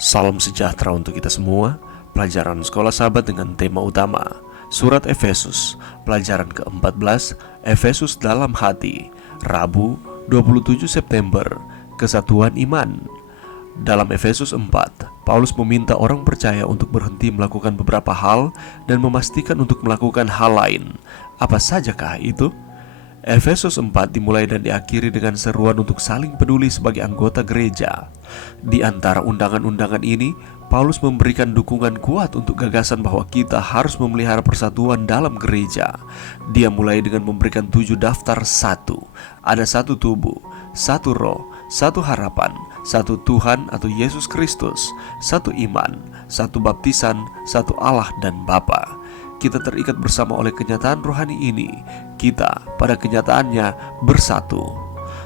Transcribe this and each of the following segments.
Salam sejahtera untuk kita semua. Pelajaran Sekolah Sahabat dengan tema utama Surat Efesus, pelajaran ke-14, Efesus dalam hati, Rabu 27 September, Kesatuan Iman. Dalam Efesus 4, Paulus meminta orang percaya untuk berhenti melakukan beberapa hal dan memastikan untuk melakukan hal lain. Apa sajakah itu? Efesus 4 dimulai dan diakhiri dengan seruan untuk saling peduli sebagai anggota gereja. Di antara undangan-undangan ini, Paulus memberikan dukungan kuat untuk gagasan bahwa kita harus memelihara persatuan dalam gereja. Dia mulai dengan memberikan 7 daftar satu. Ada satu tubuh, satu roh, satu harapan, satu Tuhan atau Yesus Kristus, satu iman, satu baptisan, satu Allah dan Bapa. Kita terikat bersama oleh kenyataan rohani ini. Kita pada kenyataannya bersatu.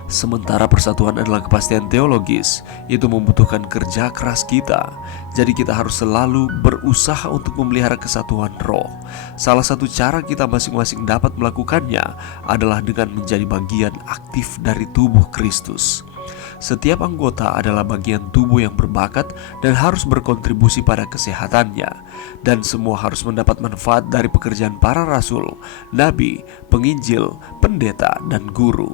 Sementara persatuan adalah kepastian teologis, itu membutuhkan kerja keras kita. Jadi kita harus selalu berusaha untuk memelihara kesatuan roh. Salah satu cara kita masing-masing dapat melakukannya adalah dengan menjadi bagian aktif dari tubuh Kristus. Setiap anggota adalah bagian tubuh yang berbakat dan harus berkontribusi pada kesehatannya. Dan semua harus mendapat manfaat dari pekerjaan para rasul, nabi, penginjil, pendeta, dan guru.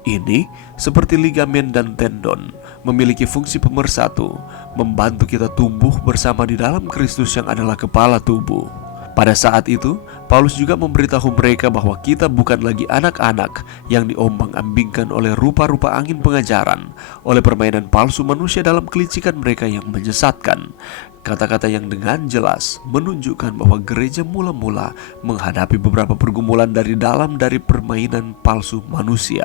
Ini seperti ligamen dan tendon, memiliki fungsi pemersatu, membantu kita tumbuh bersama di dalam Kristus yang adalah kepala tubuh. Pada saat itu, Paulus juga memberitahu mereka bahwa kita bukan lagi anak-anak yang diombang-ambingkan oleh rupa-rupa angin pengajaran, oleh permainan palsu manusia dalam kelicikan mereka yang menyesatkan. Kata-kata yang dengan jelas menunjukkan bahwa gereja mula-mula menghadapi beberapa pergumulan dari permainan palsu manusia.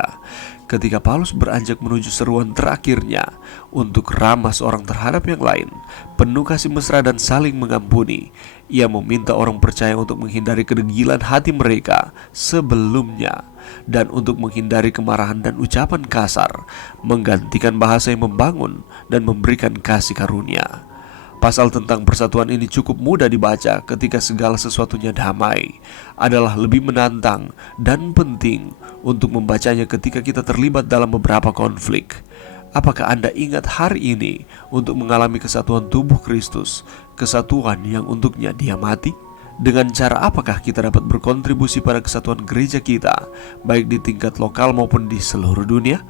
Ketika Paulus beranjak menuju seruan terakhirnya untuk ramah seorang terhadap yang lain, penuh kasih mesra dan saling mengampuni, ia meminta orang percaya untuk menghindari kedegilan hati mereka sebelumnya dan untuk menghindari kemarahan dan ucapan kasar, menggantikan bahasa yang membangun dan memberikan kasih karunia. Pasal tentang persatuan ini cukup mudah dibaca ketika segala sesuatunya damai. Adalah lebih menantang dan penting untuk membacanya ketika kita terlibat dalam beberapa konflik. Apakah Anda ingat hari ini untuk mengalami kesatuan tubuh Kristus, kesatuan yang untuknya Dia mati? Dengan cara apakah kita dapat berkontribusi pada kesatuan gereja kita, baik di tingkat lokal maupun di seluruh dunia?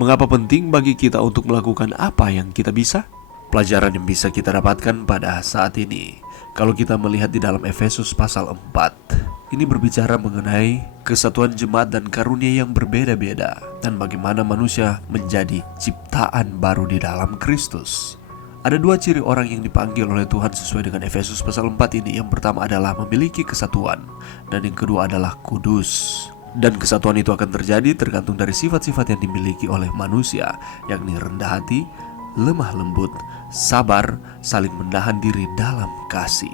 Mengapa penting bagi kita untuk melakukan apa yang kita bisa? Pelajaran yang bisa kita dapatkan pada saat ini, kalau kita melihat di dalam Efesus pasal 4, ini berbicara mengenai kesatuan jemaat dan karunia yang berbeda-beda, dan bagaimana manusia menjadi ciptaan baru di dalam Kristus. Ada 2 ciri orang yang dipanggil oleh Tuhan sesuai dengan Efesus pasal 4 ini. Yang pertama adalah memiliki kesatuan, dan yang kedua adalah kudus. Dan kesatuan itu akan terjadi tergantung dari sifat-sifat yang dimiliki oleh manusia, yakni rendah hati, lemah lembut, sabar, saling menahan diri dalam kasih.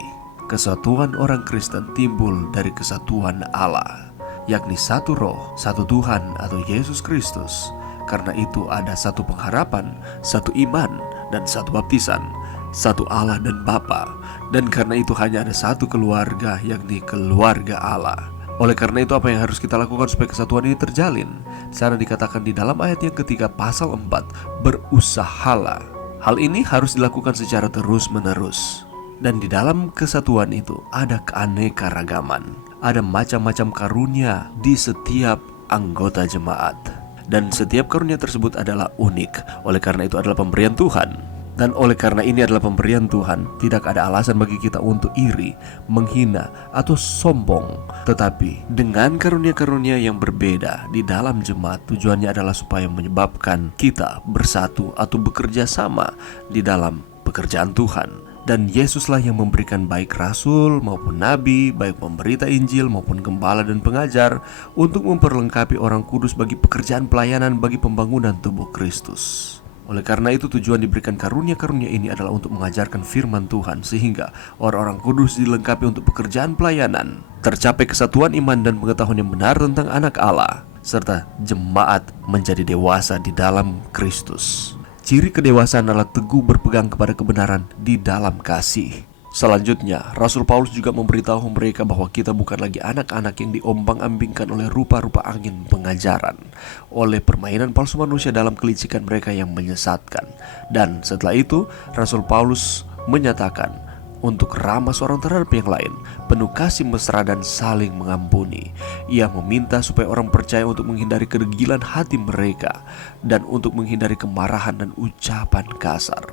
Kesatuan orang Kristen timbul dari kesatuan Allah, yakni satu roh, satu Tuhan atau Yesus Kristus. Karena itu ada satu pengharapan, satu iman, dan satu baptisan, satu Allah dan Bapa. Dan karena itu hanya ada satu keluarga, yakni keluarga Allah. Oleh karena itu apa yang harus kita lakukan supaya kesatuan ini terjalin? Sana dikatakan di dalam ayat yang ketiga pasal 4, berusahalah. Hal ini harus dilakukan secara terus-menerus. Dan di dalam kesatuan itu ada keanekaragaman, ada macam-macam karunia di setiap anggota jemaat. Dan setiap karunia tersebut adalah unik. Oleh karena itu adalah pemberian Tuhan. Dan oleh karena ini adalah pemberian Tuhan, tidak ada alasan bagi kita untuk iri, menghina, atau sombong. Tetapi dengan karunia-karunia yang berbeda di dalam jemaat, tujuannya adalah supaya menyebabkan kita bersatu atau bekerja sama di dalam pekerjaan Tuhan. Dan Yesuslah yang memberikan baik rasul maupun nabi, baik pemberita Injil maupun gembala dan pengajar, untuk memperlengkapi orang kudus bagi pekerjaan pelayanan bagi pembangunan tubuh Kristus. Oleh karena itu tujuan diberikan karunia-karunia ini adalah untuk mengajarkan firman Tuhan, sehingga orang-orang kudus dilengkapi untuk pekerjaan pelayanan, tercapai kesatuan iman dan pengetahuan yang benar tentang anak Allah, serta jemaat menjadi dewasa di dalam Kristus. Ciri kedewasaan adalah teguh berpegang kepada kebenaran di dalam kasih. Selanjutnya, Rasul Paulus juga memberitahu mereka bahwa kita bukan lagi anak-anak yang diombang-ambingkan oleh rupa-rupa angin pengajaran, oleh permainan palsu manusia dalam kelicikan mereka yang menyesatkan. Dan setelah itu, Rasul Paulus menyatakan untuk ramah seorang terhadap yang lain, penuh kasih mesra dan saling mengampuni. Ia meminta supaya orang percaya untuk menghindari kedegilan hati mereka dan untuk menghindari kemarahan dan ucapan kasar,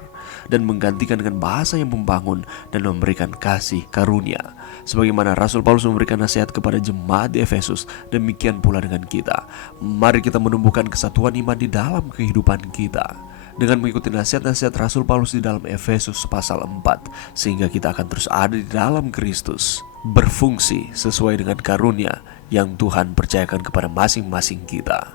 dan menggantikan dengan bahasa yang membangun dan memberikan kasih karunia. Sebagaimana Rasul Paulus memberikan nasihat kepada jemaat di Efesus, demikian pula dengan kita. Mari kita menumbuhkan kesatuan iman di dalam kehidupan kita dengan mengikuti nasihat-nasihat Rasul Paulus di dalam Efesus pasal 4, sehingga kita akan terus ada di dalam Kristus, berfungsi sesuai dengan karunia yang Tuhan percayakan kepada masing-masing kita.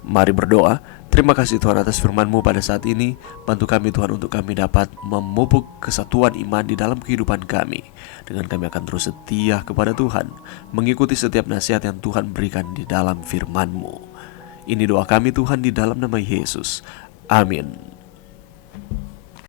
Mari berdoa. Terima kasih Tuhan atas firman-Mu pada saat ini. Bantu kami Tuhan untuk kami dapat memupuk kesatuan iman di dalam kehidupan kami. Dengan kami akan terus setia kepada Tuhan, mengikuti setiap nasihat yang Tuhan berikan di dalam firman-Mu. Ini doa kami Tuhan di dalam nama Yesus. Amin.